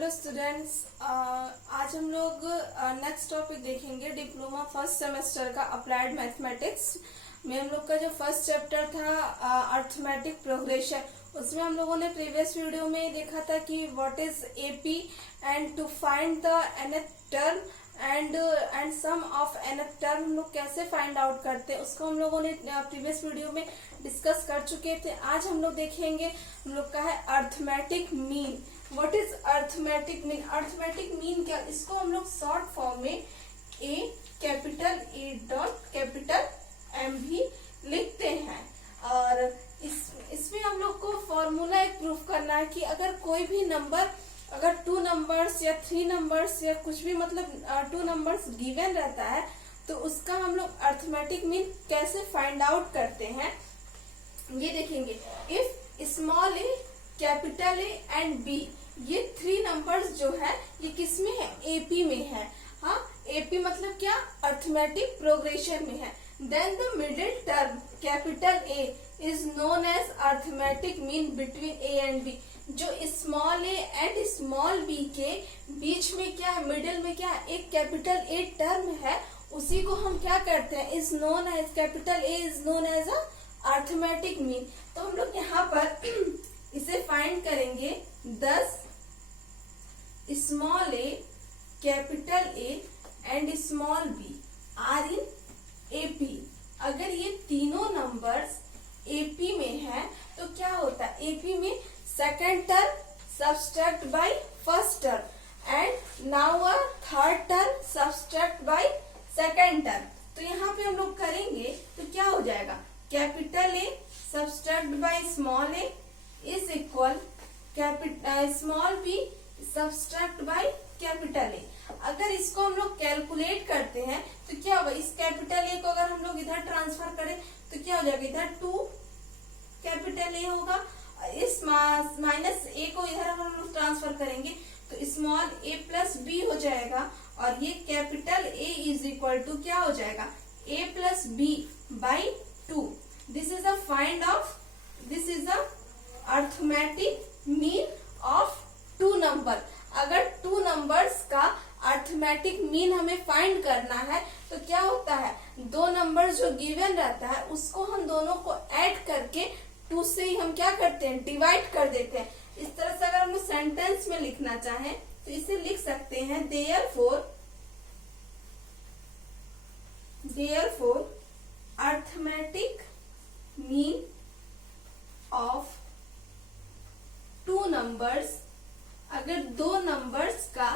Hello students, आज हम लोग नेक्स्ट टॉपिक देखेंगे। डिप्लोमा फर्स्ट सेमेस्टर का अप्लाइड मैथमेटिक्स में हम लोग का जो फर्स्ट चैप्टर था अर्थमेटिक प्रोग्रेशन, उसमें हम लोगों ने प्रीवियस वीडियो में देखा था कि what is AP and to find the nth term and sum of nth term हम लोग कैसे फाइंड आउट करते हैं, उसको हम लोगों ने प्रीवियस वीडियो में डिस्कस कर चुके थे। आज हम लोग देखेंगे, हम लोग का है arithmetic mean. What is arithmetic mean? Arithmetic mean क्या, इसको हम लोग शॉर्ट फॉर्म में capital A dot capital M भी लिखते हैं। और इसमें हम लोग को फॉर्मूला एक प्रूफ करना है कि अगर कोई भी नंबर, अगर 2 नंबर्स या 3 नंबर्स या कुछ भी मतलब 2 नंबर्स गिवन रहता है तो उसका हम लोग अर्थमेटिक मीन कैसे फाइंड आउट करते हैं ये देखेंगे। If small A, capital A and B, ये 3 नंबर्स जो है ये किस में है? एपी में है। हाँ, एपी मतलब क्या? अर्थमेटिक प्रोग्रेशन में है। Then the middle term capital A is known as arithmetic mean between A and B. जो small A and small B के बीच में क्या है? मिडिल में क्या है? एक कैपिटल ए टर्म है, उसी को हम क्या करते हैं? Is known as, capital A is known as a arithmetic mean. तो हम लोग यहाँ पर इसे फाइंड करेंगे। 10 small A, capital A and small B are in AP. अगर ये तीनों नंबर्स एपी में है तो क्या होता है? एपी में second term subtract by first term and now a third term subtract by second term. तो यहाँ पे हम लोग करेंगे तो क्या हो जाएगा? Capital A subtract by small A is equal small B subtract by capital A. अगर इसको हम लोग कैलकुलेट करते हैं तो क्या होगा? इस कैपिटल ए को अगर हम लोग इधर ट्रांसफर करें तो क्या हो जाएगा? इधर 2 कैपिटल ए होगा, इस माइनस ए को इधर अगर हम लोग ट्रांसफर करेंगे तो स्मॉल ए प्लस बी हो जाएगा। और ये capital A is equal to क्या हो जाएगा? A plus B by 2। This is the arithmetic mean of 2 number. अगर 2 नंबर्स का अर्थमेटिक मीन हमें फाइंड करना है तो क्या होता है? 2 नंबर जो गिवन रहता है उसको हम दोनों को ऐड करके 2 से ही हम क्या करते हैं? डिवाइड कर देते हैं। इस तरह से अगर हम लोग सेंटेंस में लिखना चाहें तो इसे लिख सकते हैं therefore arithmetic mean of 2 numbers. अगर 2 नंबर्स का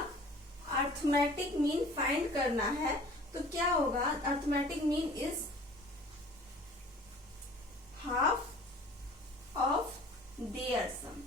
अर्थमेटिक मीन फाइंड करना है तो क्या होगा? Arithmetic mean is half of their sum.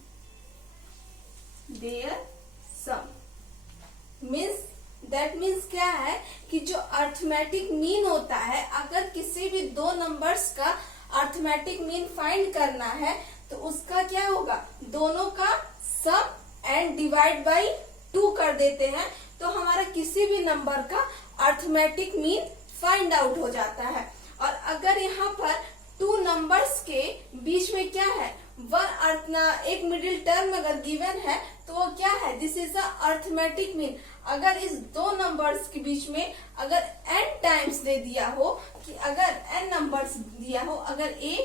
That means क्या है कि जो अर्थमेटिक मीन होता है, अगर किसी भी 2 नंबर्स का अर्थमेटिक मीन फाइंड करना है तो उसका क्या होगा? दोनों का सम एंड डिवाइड बाई 2 कर देते हैं तो हमारा किसी भी नंबर का अर्थमेटिक मीन फाइंड आउट हो जाता है। और अगर यहाँ पर 2 नंबर्स के बीच में क्या है? एक मिडिल टर्म अगर गिवन है तो वो क्या है? This is the arithmetic mean. अगर इस 2 नंबर्स के बीच में अगर n टाइम्स दे दिया हो, कि अगर n नंबर्स दिया हो, अगर a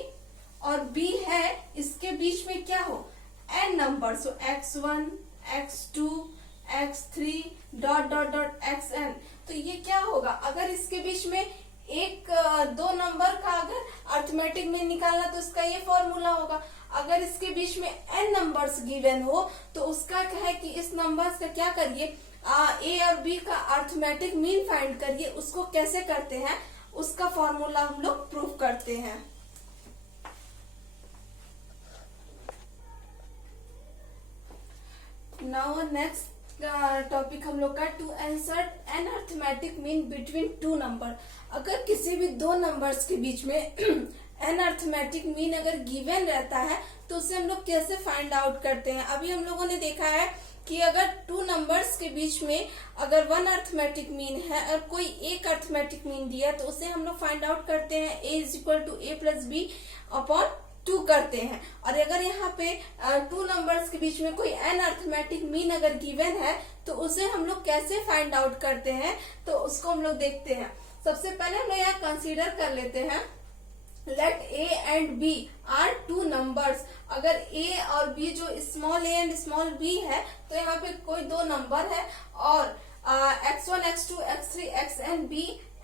और b है, इसके बीच में क्या हो? n नंबर्स हो, x1 x2 x3 dot dot dot xn। तो ये क्या होगा? अगर इसके बीच में 2 नंबर का अगर अर्थमेटिक मीन निकालना तो इसका ये फॉर्मूला होगा। अगर इसके बीच में n नंबर्स गिवन हो तो उसका क्या है कि इस नंबर्स का क्या करिए? ए और बी का अर्थमेटिक मीन फाइंड करिए। उसको कैसे करते हैं? उसका फॉर्मूला हम लोग प्रूफ करते हैं। नाउ नेक्स्ट टॉपिक हम लोग का to insert an arithmetic mean between 2 number. अगर किसी भी 2 नंबर्स के बीच में एन अर्थमेटिक मीन अगर गिवन रहता है तो उसे हम लोग कैसे फाइंड आउट करते हैं? अभी हम लोगों ने देखा है कि अगर 2 नंबर्स के बीच में अगर 1 अर्थमेटिक मीन है और कोई एक अर्थमेटिक मीन दिया तो उसे हम लोग फाइंड आउट करते हैं a is equal to A plus B upon 2 करते हैं। और अगर यहाँ पे 2 नंबर्स के बीच में कोई n अर्थमेटिक मीन अगर गिवन है तो उसे हम लोग कैसे फाइंड आउट करते हैं, तो उसको हम लोग देखते हैं। सबसे पहले हम लोग यहाँ कंसीडर कर लेते हैं, let a and b are 2 numbers. अगर a और b जो small a and small b है तो यहाँ पे कोई 2 नंबर है, और x1 x2 x3 xn b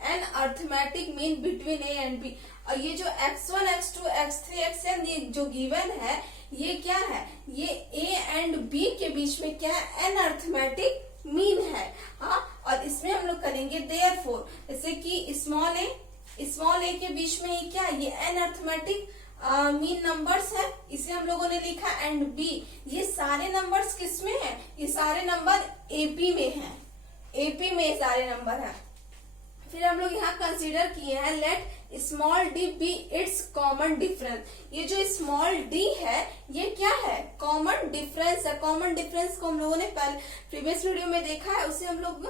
an arithmetic mean between a and b। और ये जो x1 x2 x3 xn ये जो गिवन है ये क्या है, ये a एंड b के बीच में क्या है, एन अर्थमेटिक मीन है। हाँ, और इसमें हम लोग करेंगे देयरफॉर, जैसे कि स्मॉल a के बीच में ये क्या है, ये एन अर्थमेटिक मीन नंबर्स है, इसे हम लोगों ने लिखा। एंड b, ये सारे नंबर्स किसमें है, ये सारे नंबर AP में है, AP में सारे नंबर है। फिर हम लोग यहाँ कंसीडर किए हैं, let small d be its common difference. ये जो स्मॉल d है ये क्या है, कॉमन डिफरेंस है। कॉमन डिफरेंस को हम लोगों ने पहले प्रीवियस वीडियो में देखा है, उसे हम लोग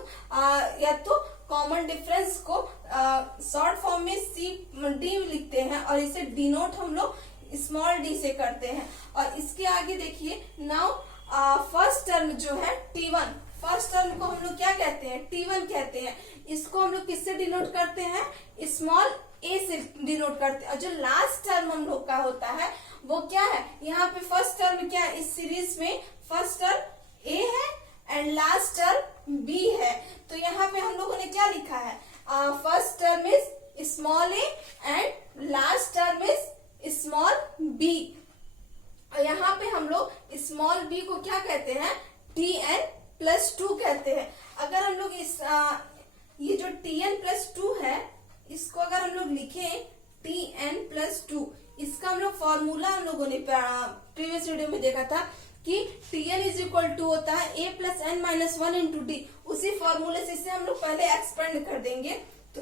या तो कॉमन डिफरेंस को शॉर्ट फॉर्म में CD लिखते हैं और इसे डिनोट हम लोग स्मॉल d से करते हैं। और इसके आगे देखिए, नाउ फर्स्ट टर्म जो है T1, फर्स्ट टर्म को हम लोग क्या कहते हैं, T1 कहते हैं। इसको हम लोग किससे डिनोट करते हैं, स्मॉल a से डिनोट करते हैं। और जो लास्ट टर्म हम लोग का होता है वो क्या है, यहाँ पे फर्स्ट टर्म क्या है, इस सीरीज में फर्स्ट टर्म a है एंड लास्ट टर्म b है। तो यहाँ पे हम लोगों ने क्या लिखा है, first term is small a and last term is small b। और यहाँ पे हम लोग स्मॉल b को क्या कहते हैं, Tn+2 कहते हैं। अगर हम लोग इस ये जो Tn+2 है इसको अगर हम लोग लिखें Tn+2, इसका हम लोग फॉर्मूला हम लोगों ने प्रीवियस वीडियो में देखा था कि Tn होता है a+n-1 इंटू d। उसी फॉर्मूले से इसे हम लोग पहले एक्सपेंड कर देंगे, तो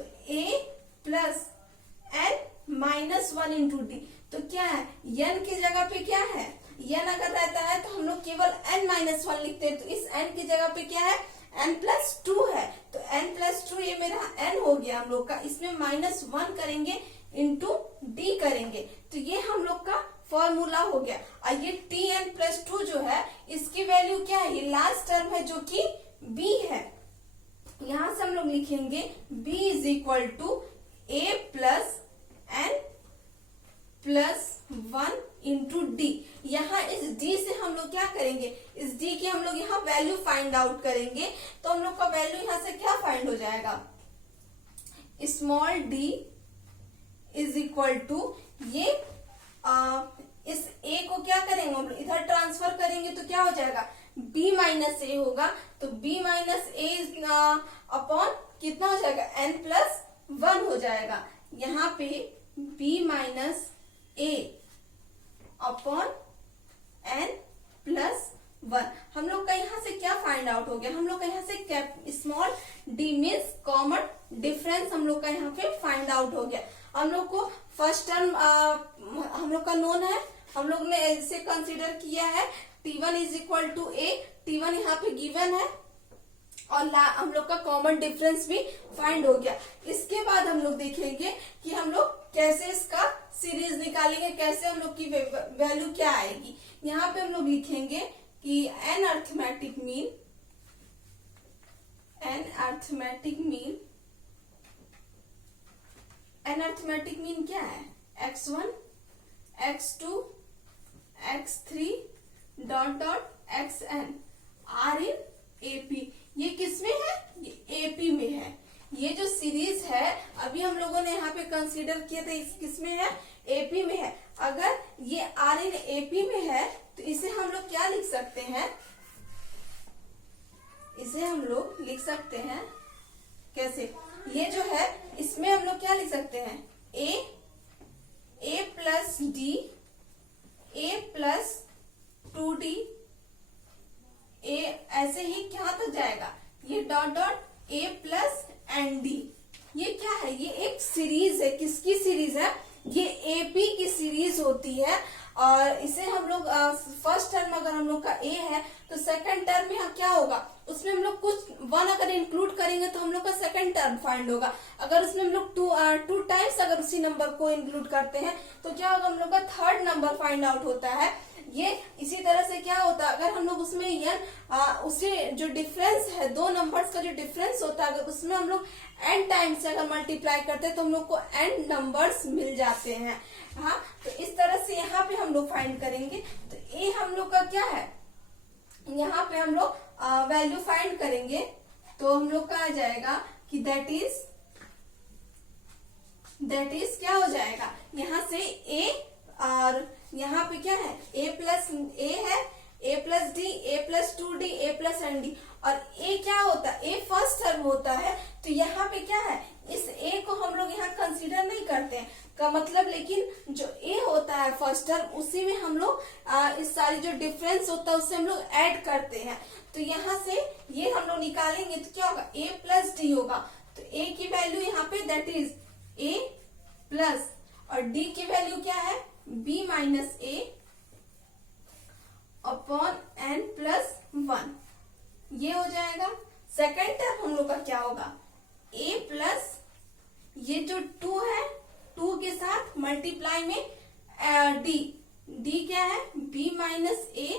a+n-1 इंटू d। तो क्या है, n की जगह पे क्या है, n अगर रहता है तो हम लोग केवल n-1 लिखते हैं, तो इस n की जगह पे क्या है, n+2 है। तो n+2 ये मेरा n हो गया हम लोग का, इसमें -1 करेंगे इंटू d करेंगे, तो ये हम लोग का फॉर्मूला हो गया। और ये Tn+2 जो है इसकी वैल्यू क्या है, ये लास्ट टर्म है जो कि b है। यहां से हम लोग लिखेंगे b is equal to a+n+1 into d। यहाँ इस d से हम लोग क्या करेंगे, इस d की हम लोग यहाँ वैल्यू फाइंड आउट करेंगे। तो हम लोग का वैल्यू यहाँ से क्या फाइंड हो जाएगा, small d is equal to ये इस a को क्या करेंगे हम लोग इधर ट्रांसफर करेंगे तो क्या हो जाएगा, b माइनस a होगा। तो b माइनस a अपॉन कितना हो जाएगा, n+1 हो जाएगा। यहाँ पे b minus a upon n+1 हम लोग का यहाँ से क्या फाइंड आउट हो गया, हम लोग का यहाँ से small d means common difference हम लोग का यहाँ पे फाइंड आउट हो गया। हम लोग को फर्स्ट टर्म हम लोग का नोन है, हम लोग ने इसे कंसीडर किया है T1 is equal to a। T1 यहाँ पे गिवन है और हम लोग का कॉमन डिफरेंस भी फाइंड हो गया। इसके बाद हम लोग देखेंगे कि हम लोग कैसे इसका सीरीज निकालेंगे, कैसे हम लोग की वैल्यू क्या आएगी। यहाँ पे हम लोग लिखेंगे कि एन अर्थमेटिक मीन क्या है, x1 x2 x3 xn are in AP। ये किसमें है, ये AP में है। ये जो सीरीज है अभी हम लोगों ने यहाँ पे कंसीडर किया था, इस किसमें है, AP में है। अगर ये आर इन AP में है तो इसे हम लोग क्या लिख सकते हैं, इसे हम लोग लिख सकते हैं कैसे, ये जो है इसमें हम लोग क्या लिख सकते हैं, a plus d, a+2d, a ऐसे ही क्या तक जाएगा, ये डॉट डॉट a+n_d। ये क्या है, ये एक सीरीज है, किसकी सीरीज है, ये AP की सीरीज होती है। और इसे हम लोग फर्स्ट टर्म अगर हम लोग का ए है तो सेकंड टर्म में क्या होगा, उसमें हम लोग कुछ 1 अगर इंक्लूड करेंगे तो हम लोग का सेकंड टर्म फाइंड होगा। अगर उसमें हम लोग टू टाइम्स अगर उसी नंबर को इंक्लूड करते हैं तो क्या होगा, हम लोग का थर्ड नंबर फाइंड आउट होता है। ये इसी तरह से क्या होता है, अगर हम लोग उसमें उसे जो डिफरेंस है, दो नंबर्स का जो डिफरेंस होता है, अगर उसमें हम लोग n टाइम्स से अगर मल्टीप्लाई करते हैं तो हम लोग को n नंबर्स मिल जाते हैं। हाँ, तो इस तरह से यहाँ पे हम लोग फाइंड करेंगे। तो ये हम लोग का क्या है, यहाँ पे हम लोग वैल्यू फाइंड करेंगे तो हम लोग का आ जाएगा कि दैट इज क्या हो जाएगा, यहाँ से a और यहाँ पे क्या है a प्लस a है, a plus D, a plus 2d, a plus N D, और a क्या होता है, a फर्स्ट टर्म होता है। तो यहाँ पे क्या है, इस a को हम लोग यहाँ कंसीडर नहीं करते हैं का मतलब, लेकिन जो a होता है फर्स्ट टर्म उसी में हम लोग इस सारी जो डिफरेंस होता है उससे हम लोग ऐड करते हैं। तो यहाँ से ये हम लोग निकालेंगे तो क्या होगा, a प्लस डी होगा। तो a की वैल्यू यहाँ पे दैट इज a प्लस, और d की वैल्यू क्या है, b minus a upon n plus 1, ये हो जाएगा। सेकेंड टर्म हम लोग का क्या होगा, a प्लस ये जो 2 है, 2 के साथ मल्टीप्लाई में d क्या है, b minus a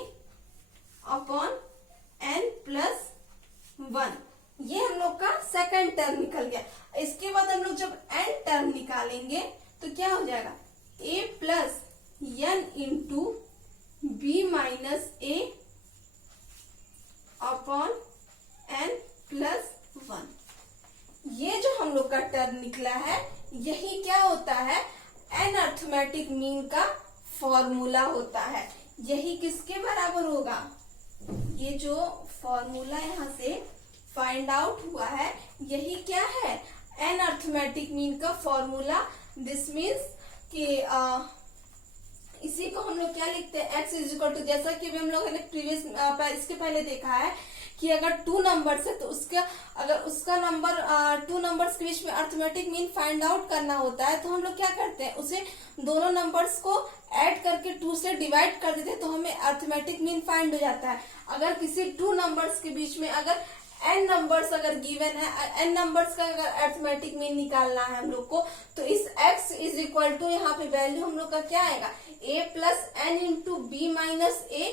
upon n plus 1, ये हम लोग का सेकंड टर्म निकल गया। इसके बाद हम लोग जब n टर्म निकालेंगे तो क्या हो जाएगा, a plus n into b minus a upon n plus 1, ये जो हम लोग का टर्म निकला है यही क्या होता है, n अर्थमेटिक मीन का फॉर्मूला होता है। यही किसके बराबर होगा, ये जो फॉर्मूला यहाँ से फाइंड आउट हुआ है यही क्या है, n अर्थमेटिक मीन का फॉर्मूला। दिस मीन्स कि इसी को हम लोग क्या लिखते हैं, x इज इक्वल टू, जैसा कि हम लोग ने प्रीवियस इसके पहले देखा है कि अगर 2 नंबर्स है तो उसका नंबर 2 नंबर्स के बीच में अर्थमेटिक मीन फाइंड आउट करना होता है तो हम लोग क्या करते हैं, उसे दोनों नंबर्स को ऐड करके 2 से डिवाइड कर देते हैं तो हमें अर्थमेटिक मीन फाइंड हो जाता है। अगर किसी 2 नंबर्स के बीच में अगर n नंबर्स अगर गिवन है, n नंबर्स का अगर अर्थमेटिक मीन निकालना है हम लोग को, तो इस x इज इक्वल टू यहाँ पे वैल्यू हम लोग का क्या आएगा, a plus n into B minus a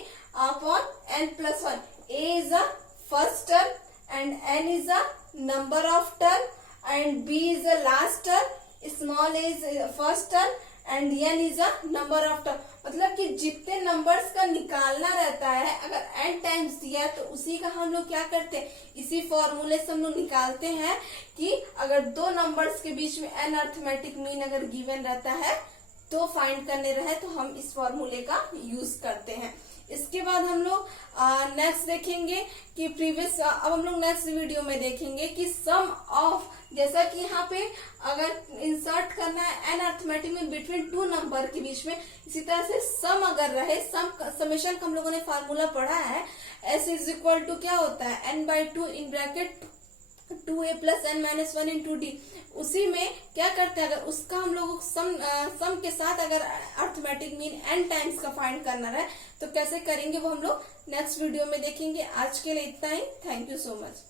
upon n plus 1। a is a first term and n is a number of term and b is a last term, small a is first term and n is a number of term. मतलब कि जितने numbers का निकालना रहता है, अगर n times दिया है तो उसी का हम लोग क्या करते हैं, इसी फॉर्मूले से हम लोग निकालते हैं कि अगर 2 नंबर्स के बीच में n अर्थमेटिक मीन अगर गिवन रहता है तो फाइंड करने रहे तो हम इस फॉर्मूले का यूज करते हैं। इसके बाद हम लोग नेक्स्ट देखेंगे कि अब हम लोग नेक्स्ट वीडियो में देखेंगे कि सम ऑफ, जैसा कि यहाँ पे अगर इंसर्ट करना है n arithmetic mean between 2 number के बीच में, इसी तरह से सम अगर रहे, समेशन का हम लोगों ने फार्मूला पढ़ा है, s इज इक्वल टू क्या होता है, n/2 in bracket 2a plus n minus 1 into D. उसी में क्या करते हैं, अगर उसका हम लोग सम के साथ अगर अर्थमेटिक मीन n टाइम्स का फाइंड करना रहे तो कैसे करेंगे वो हम लोग नेक्स्ट वीडियो में देखेंगे। आज के लिए इतना ही, थैंक यू सो मच।